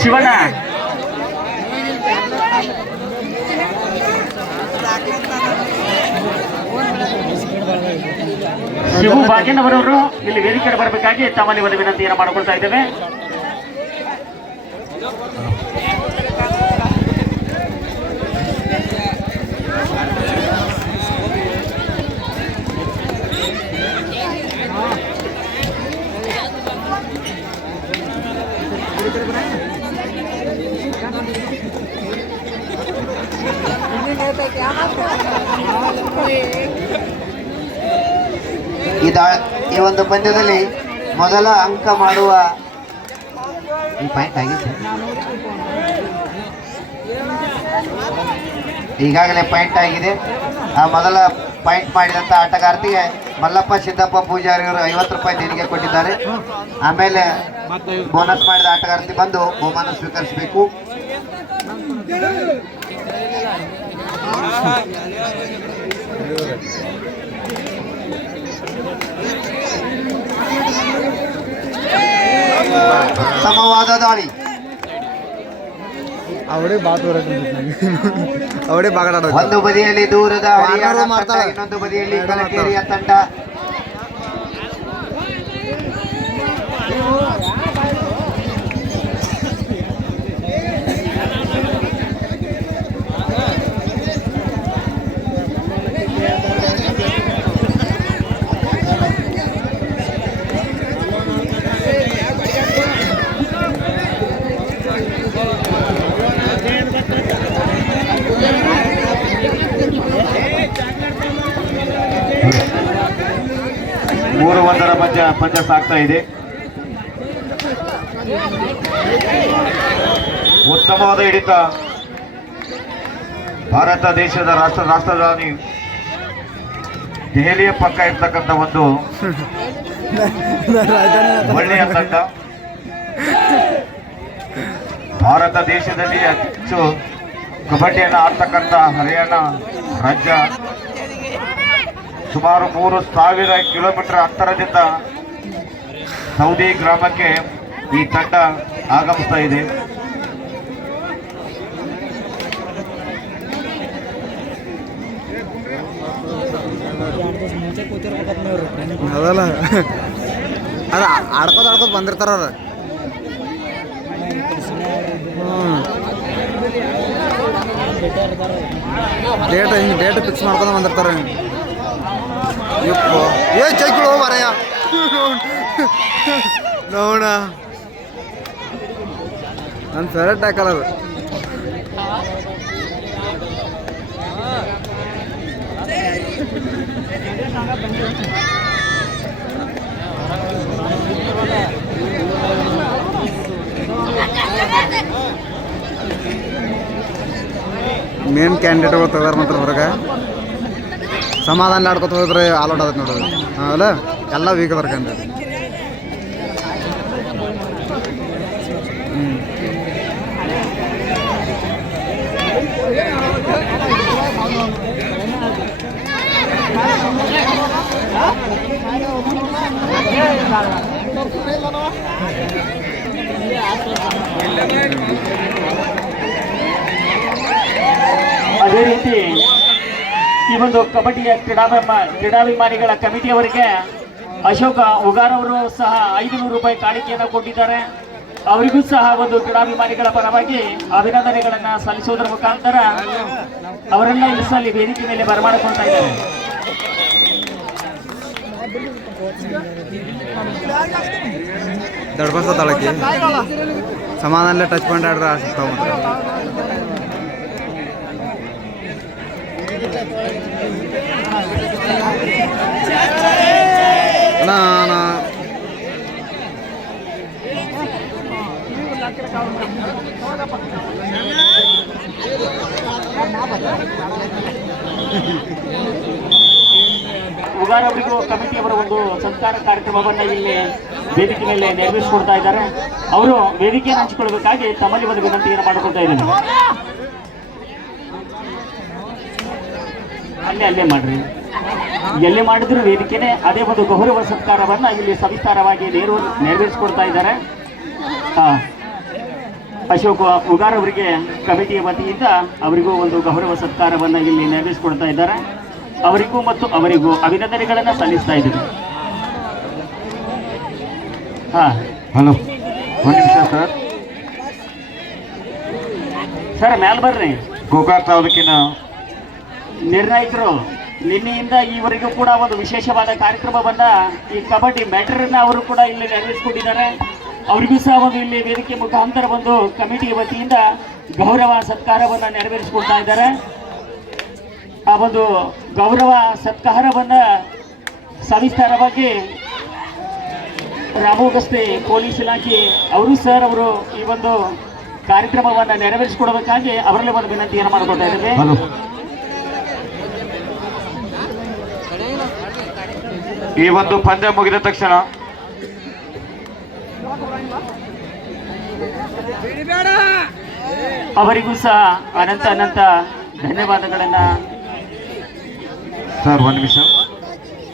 ಶಿವಣ್ಣ ಶಿವು ಭಾಗ್ಯನವರವರು ಇಲ್ಲಿ ವೇದಿಕೆ ಬರಬೇಕಾಗಿ ತಮ್ಮಲ್ಲಿ ಒಂದು ವಿನಂತಿಯನ್ನು ಮಾಡಿಕೊಳ್ತಾ ಇದ್ದೇವೆ. ಈ ಒಂದು ಪಂದ್ಯದಲ್ಲಿ ಮೊದಲ ಅಂಕ ಮಾಡುವ ಈ ಪಾಯಿಂಟ್ ಆಗಿದೆ, ಈಗಾಗಲೇ ಪಾಯಿಂಟ್ ಆಗಿದೆ. ಆ ಮೊದಲ ಪಾಯಿಂಟ್ ಮಾಡಿದಂಥ ಆಟಗಾರ್ತಿಗೆ ಮಲ್ಲಪ್ಪ ಸಿದ್ದಪ್ಪ ಪೂಜಾರಿ ಅವರು 50 ರೂಪಾಯಿ ದೇಣಿಗೆ ಕೊಟ್ಟಿದ್ದಾರೆ. ಆಮೇಲೆ ಬೋನಸ್ ಮಾಡಿದ ಆಟಗಾರ್ತಿ ಬಂದು ಬಹುಮಾನ ಸ್ವೀಕರಿಸಬೇಕು. ಉತ್ತಮವಾದ ದಾಳಿ. ಒಂದು ಬದಿಯಲ್ಲಿ ದೂರದ ಹರಿಯಾಣ ತಂಡ, ಇನ್ನೊಂದು ಬದಿಯಲ್ಲಿ ಕಲಕೇರಿಯ ತಂಡ. ಮೂರು ಒಂದರ ಪಂದ್ಯ ಸಾಗ್ತಾ ಇದೆ. ಉತ್ತಮವಾದ ಹಿಡಿತ. ಭಾರತ ದೇಶದ ರಾಷ್ಟ್ರಧಾನಿ ದೆಹಲಿಯ ಪಕ್ಕ ಇರ್ತಕ್ಕಂಥ ಒಂದು ಒಳ್ಳೆಯ ತಂಡ. ಭಾರತ ದೇಶದಲ್ಲಿ ಅತಿ ಹೆಚ್ಚು ಕಬಡ್ಡಿಯನ್ನು ಆಡ್ತಕ್ಕಂಥ ಹರಿಯಾಣ ರಾಜ್ಯ. ಸುಮಾರು 3000 ಕಿಲೋಮೀಟರ್ ಅಂತರದಿಂದ ಸೌದಿ ಗ್ರಾಮಕ್ಕೆ ಈ ತಂಡ ಆಗಮಿಸ್ತಾ ಇದೆ. ಅದಲ್ಲ ಅದು ಆಡ್ಕೋದ್ ಬಂದಿರ್ತಾರ ಅವ್ರ. ಡೇಟ್ ಫಿಕ್ಸ್ ಮಾಡ್ಕೊಂಡು ಬಂದಿರ್ತಾರೆ. ಏ ಚೈಕ್ಳು ಮರಯ್ಯ ನೋಡ ನನ್ನ ಫೇವ್ರೇಟ್ ಹಾಕಲ್ಲ ಅದು. ಮೇನ್ ಕ್ಯಾಂಡಿಡೇಟ್ಗಳು ತೆಗ್ದಾರ ಮಾತ್ರ ಹೊರಗೆ. ಸಮಾಧಾನ ಆಡ್ಕೊತ ಹೋದ್ರೆ ಆಲ್ ಔಟ್ ಆದತ್ ನೋಡೋದು. ಅಲ್ಲ ಎಲ್ಲ ವೀಕ್ ಅದಾರ ಕ್ಯಾಂಡಿಡೇಟ್. ಅದೇ ರೀತಿ ಈ ಒಂದು ಕಬಡ್ಡಿಯ ಕ್ರೀಡಾಭಿಮಾನಿಗಳ ಕಮಿಟಿಯವರಿಗೆ ಅಶೋಕ ಉಗಾರ್ ಅವರು ಸಹ 500 ರೂಪಾಯಿ ಕಾಣಿಕೆಯನ್ನು ಕೊಟ್ಟಿದ್ದಾರೆ. ಅವರಿಗೂ ಸಹ ಒಂದು ಕ್ರೀಡಾಭಿಮಾನಿಗಳ ಪರವಾಗಿ ಅಭಿನಂದನೆಗಳನ್ನು ಸಲ್ಲಿಸುವುದರ ಮುಖಾಂತರ ಅವರೆಲ್ಲ ಇಲ್ಲಿ ವೇದಿಕೆ ಮೇಲೆ ಬರಮಾಡಿಕೊಳ್ತಾ ಇದ್ದಾರೆ. ದೊಡ್ಡ ತಳಕ್ಕೆ ಸಮಾಧಾನ ಟಚ್ ಪಾಯಿಂಟ್ ಆಡ್ರೆ ಆಡ್ತಾವ. ಉಗಾರ್ ಅವರಿಗೂ ಕಮಿಟಿಯವರ ಒಂದು ಸಂಸ್ಕಾರ ಕಾರ್ಯಕ್ರಮವನ್ನು ಇಲ್ಲಿ ವೇದಿಕೆ ಮೇಲೆ ನೆರವೇರಿಸಿಕೊಡ್ತಾ ಇದ್ದಾರೆ. ಅವರು ವೇದಿಕೆಯನ್ನು ಹಂಚಿಕೊಳ್ಳಬೇಕಾಗಿ ತಮ್ಮಲ್ಲಿ ಒಂದು ವಿನಂತಿಯನ್ನು ಮಾಡಿಕೊಳ್ತಾ ಇದ್ದಾರೆ. ಅಲ್ಲೇ ಮಾಡ್ರಿ, ಎಲ್ಲಿ ಮಾಡಿದ್ರು ವೇದಿಕೆನೆ ಅದೇ ಒಂದು ಗೌರವ ಸತ್ಕಾರವನ್ನ ಇಲ್ಲಿ ಸವಿಸ್ತಾರವಾಗಿ ನೆರವೇರಿಸಿಕೊಡ್ತಾ ಇದ್ದಾರೆ. ಅಶೋಕ್ ಉಗಾರ್ ಅವರಿಗೆ ಕಮಿಟಿಯ ವತಿಯಿಂದ ಅವರಿಗೂ ಒಂದು ಗೌರವ ಸತ್ಕಾರವನ್ನು ಇಲ್ಲಿ ನೆರವೇರಿಸಿಕೊಡ್ತಾ ಇದ್ದಾರೆ. ಅವರಿಗೂ ಮತ್ತು ಅವರಿಗೂ ಅಭಿನಂದನೆಗಳನ್ನು ಸಲ್ಲಿಸ್ತಾ ಇದ್ದೀವಿ. ಹಾ, ಹಲೋ, ಒಂದು ನಿಮಿಷ ಸರ್. ಸರ್ ಮ್ಯಾಲ್ ಬರ್ರಿ. ಗೋಕಾಕ್ ತಾಲೂಕಿನ ನಿರ್ಣಾಯಕರು ನಿನ್ನೆಯಿಂದ ಈವರೆಗೂ ಕೂಡ ಒಂದು ವಿಶೇಷವಾದ ಕಾರ್ಯಕ್ರಮವನ್ನ ಈ ಕಬಡ್ಡಿ ಮ್ಯಾಟರನ್ನ ಅವರು ಕೂಡ ಇಲ್ಲಿ ನೆರವೇರಿಸಿಕೊಂಡಿದ್ದಾರೆ. ಅವರಿಗೂ ಸಹ ಒಂದು ಇಲ್ಲಿ ವೇದಿಕೆ ಮುಖಾಂತರ ಒಂದು ಕಮಿಟಿಯ ವತಿಯಿಂದ ಗೌರವ ಸತ್ಕಾರವನ್ನು ನೆರವೇರಿಸಿಕೊಡ್ತಾ ಇದ್ದಾರೆ. ಆ ಒಂದು ಗೌರವ ಸತ್ಕಾರವನ್ನ ಸವಿಸ್ತಾರವಾಗಿ ರಾಮು ಗಸ್ತಿ ಪೊಲೀಸ್ ಇಲಾಖೆ ಅವರು ಸರ್ ಅವರು ಈ ಒಂದು ಕಾರ್ಯಕ್ರಮವನ್ನು ನೆರವೇರಿಸಿಕೊಡಬೇಕಾಗಿ ಅವರಲ್ಲಿ ಒಂದು ವಿನಂತಿಯನ್ನು ಮಾಡಿಕೊಳ್ತಾ ಇದ್ದೇವೆ. ಈ ಒಂದು ಪಂದ್ಯ ಮುಗಿದ ತಕ್ಷಣ ಅವರಿಗೂ ಸಹ ಅನಂತ ಅನಂತ ಧನ್ಯವಾದಗಳನ್ನ. ಸರ್ ಒಂದು ನಿಮಿಷ.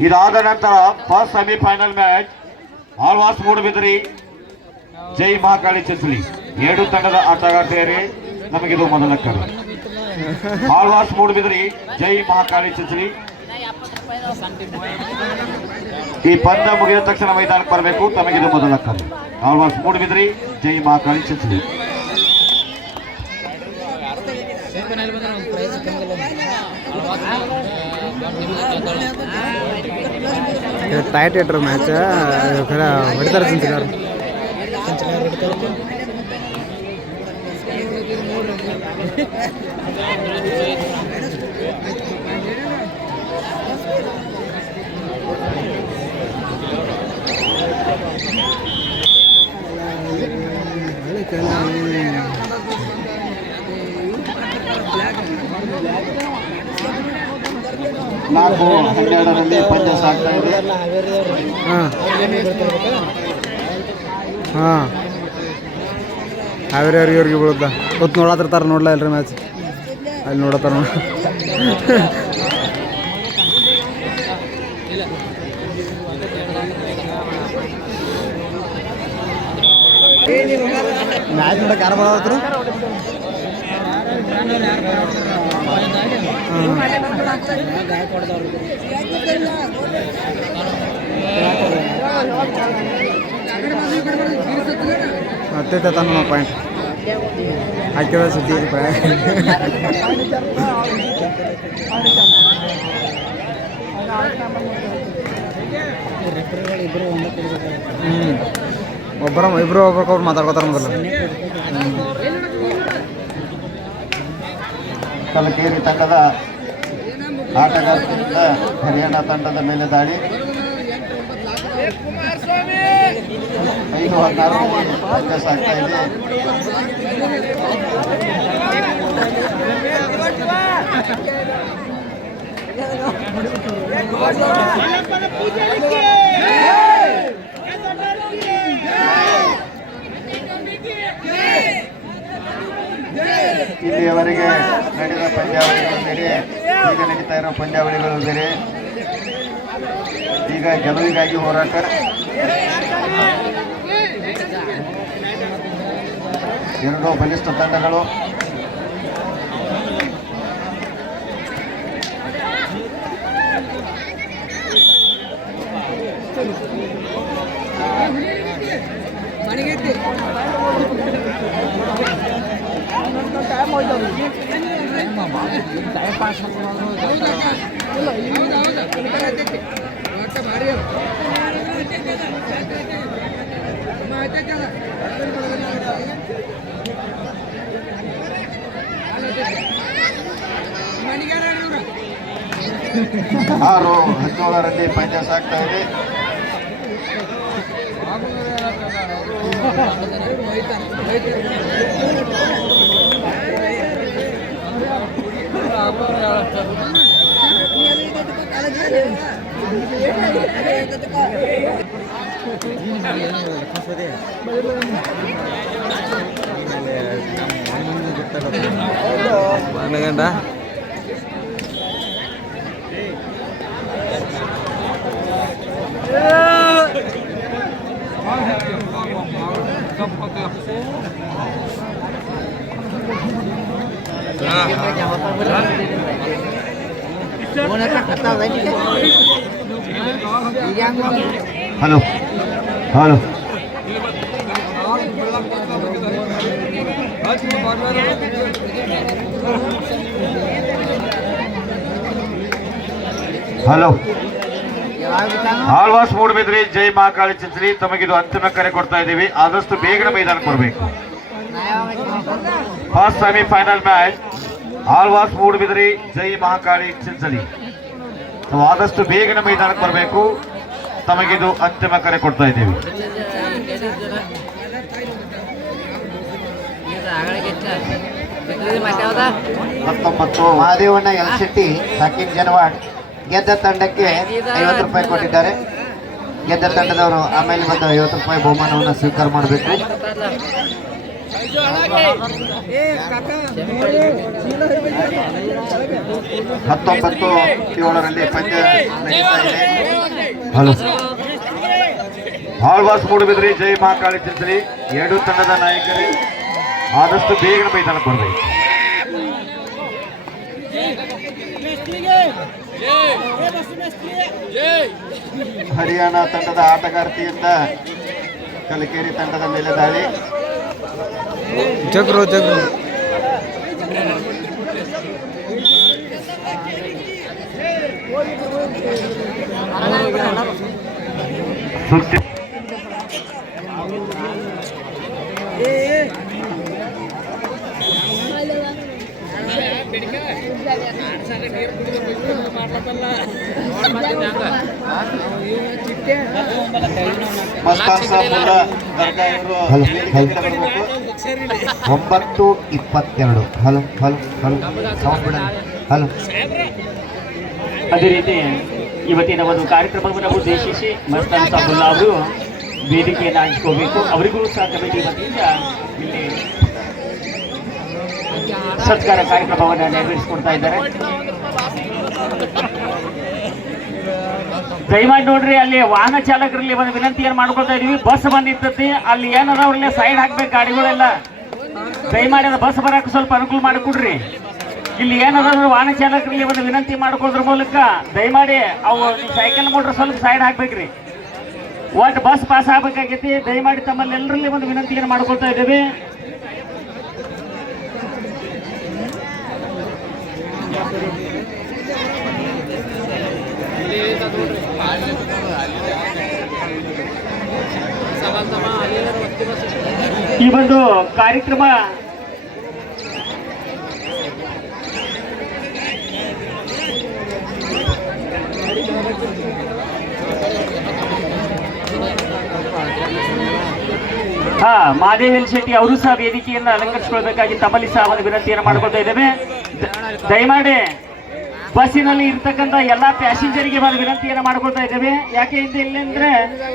ಇದಾದ ನಂತರ first semifinal match Alva's Moodbidri Jai Mahakali Chanchali ಎರಡು ತಂಡದ ಆಟಗಾರ್ತಿಯರೇ ನಮಗಿದು ಮೊದಲ ಕರೆ. ಆಳ್ವಾಸ್ ಮೂಡಬಿದ್ರಿ ಜೈ ಮಹಾಕಾಳಿ ಚಂಚಲಿ ಈ ಪಂದ್ಯ ಮುಗಿದ ತಕ್ಷಣ ಮೈದಾನಕ್ಕೆ ಬರಬೇಕು. ತಮಗಿದು ಮೊದಲ ಕರೆ. ಆಳ್ವಾಸ್ ಮೂಡಬಿದ್ರಿ ಜೈ ಮಹಾಕಾಳಿ ಚಂಚಲಿ. ಟೈಟ್ ಇಟ್ರು ಮ್ಯಾಚ್ ಹೊಡಿತಾರೆ ಚಿಂಚಗಾರ. ನಾಲ್ಕು 12ರಲ್ಲಿ ಪಂದ್ಯ ಸಾಗ್ತಾ ಇದೆ. ಹಾಂ ಹಾವೇರಿ ಇವ್ರಿಗೆ ಬೀಳುತ್ತ ಹೊತ್ತು ನೋಡತ್ತಿರ್ತಾರೆ. ನೋಡ್ಲಾ ಇಲ್ರಿ ಮ್ಯಾಚ್ ಅಲ್ಲಿ ನೋಡತ್ತಾರ. ಮ್ಯಾಚ್ ನೋಡಕ್ಕೆ ಯಾರು ಬರೋತ್ರು? ಮತ್ತೆ ತಾನು ಪಾಯಿಂಟ್ ಹಾಕಿದ ಸುದ್ದಿ ಇಬ್ರು ಒಬ್ರು ಮಾತಾಡ್ಕೋತಾರ ಮೊದಲು. ಕಲಕೇರಿ ತಂಡದ ಆಟಗಾರರಿಂದ ಹರಿಯಾಣ ತಂಡದ ಮೇಲೆ ದಾಳಿ. 5-16 ಪಂದ್ಯ ಸಾಗ್ತಾ ಇದೆ. ಇಲ್ಲಿಯವರೆಗೆ ನಡೆದ ಪಂದ್ಯಾವಳಿಗಳು ಬೇರೆ, ಈಗ ನಡೀತಾ ಇರೋ ಪಂದ್ಯಾವಳಿಗಳು ಬೇರೆ. ಈಗ ಗೆಲುವಿಗಾಗಿ ಹೋರಾಟ. ಎರಡು ಬಲಿಷ್ಠ ತಂಡಗಳು. ಆರು 17ರಲ್ಲಿ ಪಂದ್ಯ ಸಾಗ್ತಾ ಇದೆ. ಗಂಡ hello hello hello Alva's Moodbidri Jai Mahakali Chinchali ತಮಗಿದು ಅಂತಿಮ ಕರೆ ಕೊಡ್ತಾ ಇದ್ದೀವಿ. ಆದಷ್ಟು ಬೇಗನೆ ಮೈದಾನಕ್ಕೆ ಬರಬೇಕು. First semifinal match Alva's Moodbidri Jai Mahakali Chinchali. ಆದಷ್ಟು ಬೇಗನೆ ಮೈದಾನಕ್ಕೆ ಬರಬೇಕು. ತಮಗಿದು ಅಂತಿಮ ಕರೆ ಕೊಡ್ತಾ ಇದ್ದೀವಿ. 19 ಮಹಾದೇವಣ್ಣ ಯಲಶೆಟ್ಟಿ ಸಾಕಿನ್ ಜನವಾಡ್ ಗೆದ್ದ ತಂಡಕ್ಕೆ 50 ರೂಪಾಯಿ ಕೊಟ್ಟಿದ್ದಾರೆ. ಗೆದ್ದ ತಂಡದವರು ಆಮೇಲೆ ಬಂದು 50 ರೂಪಾಯಿ ಬಹುಮಾನವನ್ನು ಸ್ವೀಕಾರ ಮಾಡಬೇಕು. 19-7ರಲ್ಲಿ ಪಂದ್ಯ ನಡೀತಾ ಇದೆ. ಹಲೋ ಆಳ್ವಾಸ್ ಮೂಡಬಿದ್ರಿ ಜೈ ಮಹಾಕಾಳಿ ಚಿಂಚಲಿ ಎರಡು ತಂಡದ ನಾಯಕರೇ ಆದಷ್ಟು ಬೇಗನೆ ಮೈದಾನಕ್ಕೆ ಬರಬೇಕು. ಹರಿಯಾಣ ತಂಡದ ಆಟಗಾರ್ತಿಯಿಂದ ಕಲಕೇರಿ ತಂಡದ ಮೇಲೆ ದಾಳಿ. ಜಗ್ರು ಸುತ್ತಿ ಮಸ್ತಾನ್ ಸಾಬ್ ಮುಲ್ಲಾ ದರ್ಗಾ ಇವರು 9:22. ಹಲೋ ಹಲೋ ಹಲೋ ಸೌಂಡ್ ಬಿಡ. ಹಲೋ ಅದೇ ರೀತಿ ಇವತ್ತಿನ ಒಂದು ಕಾರ್ಯಕ್ರಮವನ್ನು ಉದ್ದೇಶಿಸಿ ಮಸ್ತಾನ್ ಸಾಬುಲ್ಲಾ ಅವರು ವೇದಿಕೆಯನ್ನು ಹಂಚ್ಕೋಬೇಕು. ಅವರಿಗೂ ಸಹ ಕಮಿಟಿ ವತಿಯಿಂದ ಇಲ್ಲಿ ಸತ್ಕಾರ ಕಾರ್ಯಕ್ರಮವನ್ನು ನೆರವೇರಿಸಿಕೊಡ್ತಾ ಇದ್ದಾರೆ. ದಯಮಾಡಿ ನೋಡ್ರಿ, ಅಲ್ಲಿ ವಾಹನ ಚಾಲಕರಲ್ಲಿ ಒಂದು ವಿನಂತಿಯನ್ನು ಮಾಡ್ಕೊಳ್ತಾ ಇದೀವಿ. ಬಸ್ ಬಂದಿರ್ತತಿ, ಅಲ್ಲಿ ಏನದವ್ರಲ್ಲೇ ಸೈಡ್ ಹಾಕ್ಬೇಕು ಗಾಡಿಗಳೆಲ್ಲ. ದಯಮಾಡಿ ಅದು ಬಸ್ ಬರಕ್ಕೆ ಸ್ವಲ್ಪ ಅನುಕೂಲ ಮಾಡಿಕೊಡ್ರಿ. ಇಲ್ಲಿ ಏನದಾದ್ರು ವಾಹನ ಚಾಲಕರಲ್ಲಿ ಒಂದು ವಿನಂತಿ ಮಾಡ್ಕೊಳ್ಳೋದ್ರ ಮೂಲಕ ದಯಮಾಡಿ ಅವು ಸೈಕಲ್ ಮೋಟ್ರ್ ಸ್ವಲ್ಪ ಸೈಡ್ ಹಾಕ್ಬೇಕ್ರಿ. ಒಟ್ಟು ಬಸ್ ಪಾಸ್ ಆಗ್ಬೇಕಾಗೈತಿ. ದಯಮಾಡಿ ತಮ್ಮಲ್ಲಿ ಎಲ್ಲರಲ್ಲಿ ಒಂದು ವಿನಂತಿಯನ್ನು ಮಾಡ್ಕೊಳ್ತಾ ಇದ್ದೇವೆ. ಈ ಒಂದು ಕಾರ್ಯಕ್ರಮ ಮಹಾದೇವ್ ಶೆಟ್ಟಿ ಅವರು ಸಹ ವೇದಿಕೆಯನ್ನು ಅಲಂಕರಿಸಿಕೊಳ್ಬೇಕಾಗಿ ತಮ್ಮಲ್ಲಿ ಸಹ ಒಂದು ವಿನಂತಿಯನ್ನು ಮಾಡ್ಕೊಳ್ತಾ ಇದ್ದೇವೆ. ದಯಮಾಡಿ ಬಸ್ಸಿನಲ್ಲಿ ಇರ್ತಕ್ಕಂಥ ಎಲ್ಲಾ ಪ್ಯಾಸೆಂಜರ್ಗೆ ಒಂದು ವಿನಂತಿಯನ್ನು ಮಾಡ್ಕೊಳ್ತಾ ಇದ್ದೇವೆ. ಯಾಕೆ ಇಲ್ಲಂದ್ರೆ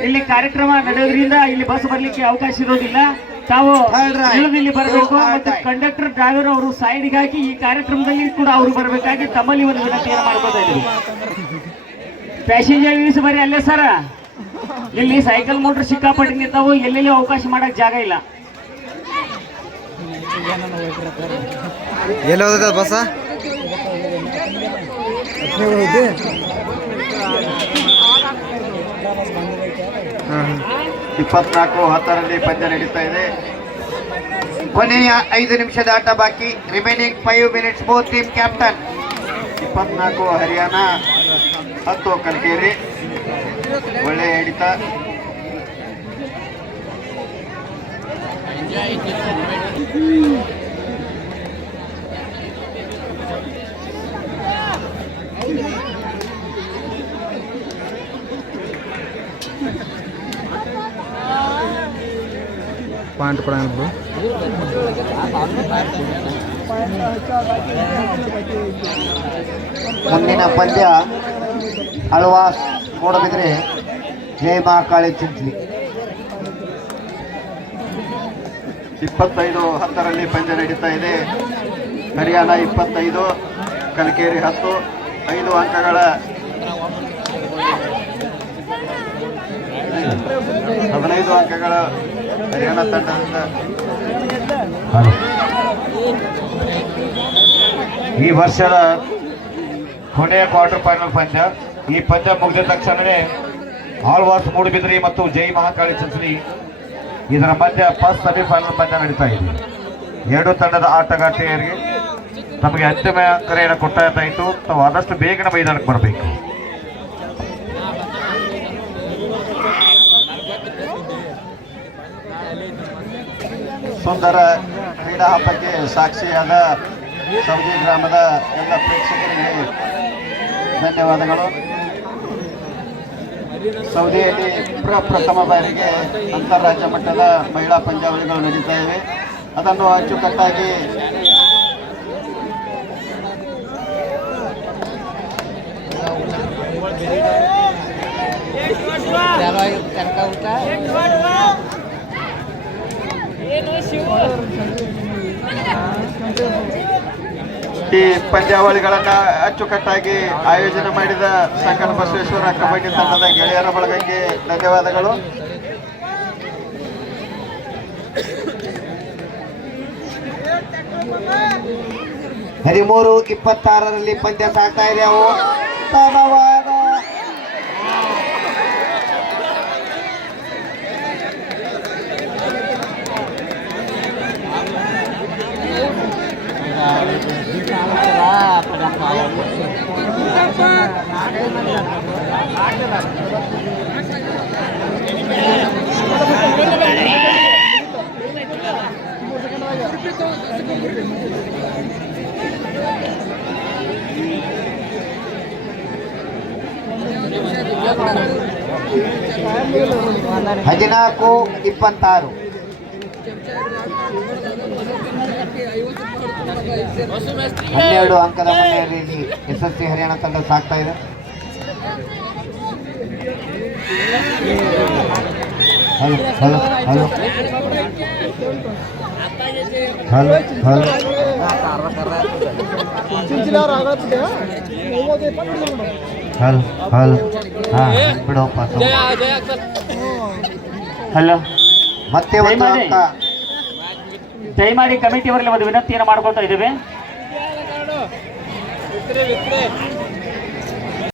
ಇಲ್ಲಿ ಕಾರ್ಯಕ್ರಮ ನಡೆಯೋದ್ರಿಂದ ಇಲ್ಲಿ ಬಸ್ ಬರ್ಲಿಕ್ಕೆ ಅವಕಾಶ ಇರೋದಿಲ್ಲ. ತಾವು ಇಳಿದು ಇಲ್ಲಿ ಬರಬೇಕು. ಮತ್ತು ಕಂಡಕ್ಟರ್ ಡ್ರೈವರ್ ಅವರು ಸೈಡ್ಗೆ ಹಾಕಿ ಈ ಕಾರ್ಯಕ್ರಮದಲ್ಲಿ ಕೂಡ ಅವರು ಬರಬೇಕಾಗಿ ತಮ್ಮಲ್ಲಿ ಒಂದು ವಿನಂತಿಯನ್ನು ಮಾಡ್ಕೊಳ್ತಾ ಇದ್ದೇವೆ. ಪ್ಯಾಸೆಂಜರ್ ಇಳಿಸಿ ಬರ್ರಿ ಅಲ್ಲೇ ಸರ. ಇಲ್ಲಿ ಸೈಕಲ್ ಮೋಟರ್ ಸಿಕ್ಕಾಪಟ್ಟಿ ನಿಂತಾವು, ಎಲ್ಲೆಲ್ಲಿ ಅವಕಾಶ ಮಾಡಕ್ ಜಾಗ ಇಲ್ಲ. ಎಲ್ಲಿ ಹೋದ ಬಸ್? 24-10ರಲ್ಲಿ ಪಂದ್ಯ ನಡೀತಾ ಇದೆ. ಕೊನೆಯ 5 ನಿಮಿಷದ ಆಟ ಬಾಕಿ. Remaining 5 minutes. Both team captain. 24 Haryana, 10 Kalakeri. ಒಳ್ಳೆಯ ಹಿಡಿತ. ಪಾಯಿಂಟ್ ಕೂಡ ಮುಂದಿನ ಪಂದ್ಯ ಆಳ್ವಾಸ್ ಮೂಡಬಿದ್ರಿ ಜೈ ಮಹಾಕಾಳಿ ಚಿಂಚಲಿ. 25-10ರಲ್ಲಿ ಪಂದ್ಯ ನಡೀತಾ ಇದೆ. ಹರಿಯಾಣ 25, ಕಲಕೇರಿ 10. 5 ಅಂಕಗಳ 15 ಅಂಕಗಳ ಹರಿಯಾಣ ತಂಡದಿಂದ ಈ ವರ್ಷದ ಕೊನೆಯ ಕ್ವಾರ್ಟರ್ ಫೈನಲ್ ಪಂದ್ಯ. ಈ ಪಂದ್ಯ ಮುಗಿದ ತಕ್ಷಣವೇ ಆಳ್ವಾಸ್ ಮೂಡುಬಿದ್ರಿ ಮತ್ತು ಜೈ ಮಹಾಕಾಳಿ ಚಂಚಲಿ ಇದರ ಮಧ್ಯ ಫಸ್ಟ್ ಸೆಮಿಫೈನಲ್ ಪಂದ್ಯ ನಡೀತಾ ಇದೆ. ಎರಡು ತಂಡದ ಆಟಗಾರ್ತಿಯರಿಗೆ ತಮಗೆ ಅಂತಿಮ ಕರೆಯನ್ನು ಕೊಟ್ಟಾಯಿತು. ತಾವು ಆದಷ್ಟು ಬೇಗನೆ ಮೈದಾನಕ್ಕೆ ಬರಬೇಕು. ಸುಂದರ ಕ್ರೀಡಾ ಹಬ್ಬಕ್ಕೆ ಸಾಕ್ಷಿಯಾದ ಸೌದಿ ಗ್ರಾಮದ ಎಲ್ಲ ಪ್ರೇಕ್ಷಕರಿಗೆ ಧನ್ಯವಾದಗಳು. ಸೌದಿಯಲ್ಲಿ ಪ್ರಥಮ ಬಾರಿಗೆ ಅಂತಾರಾಜ್ಯ ಮಟ್ಟದ ಮಹಿಳಾ ಪಂದ್ಯಾವಳಿಗಳು ನಡೀತಾ ಇವೆ. ಅದನ್ನು ಅಚ್ಚುಕಟ್ಟಾಗಿ ಈ ಪಂದ್ಯಾವಳಿಗಳನ್ನ ಅಚ್ಚುಕಟ್ಟಾಗಿ ಆಯೋಜನೆ ಮಾಡಿದ ಸಂಕನ ಬಸವೇಶ್ವರ ಕಬಡ್ಡಿ ತಂಡದ ಗೆಳೆಯರ ಬಳಗಕ್ಕೆ ಧನ್ಯವಾದಗಳು. ಹದಿಮೂರು 26ರಲ್ಲಿ ಪಂದ್ಯ ಸಾಗ್ತಾ ಇದೆ. ಅವು ಉತ್ತಮವಾದ ಹದಿನಾಲ್ಕು 26 12 ಅಂಕದ ಮುನ್ನಡೆಯಲ್ಲಿ SSC ಹರಿಯಾಣ ತಂಡ ಸಾಗ್ತಾ ಇದೆ. Hello hello hello hello hello hello hello ಹಾ ಬಿಡೋಪ್ಪ. ಹಲೋ, ಮತ್ತೆ ಒಂದು ಅಂಕ. ದಯಮಾಡಿ ಕಮಿಟಿಯವರಲ್ಲಿ ಒಂದು ವಿನಂತಿಯನ್ನು ಮಾಡ್ಕೊಳ್ತಾ ಇದ್ದೇವೆ.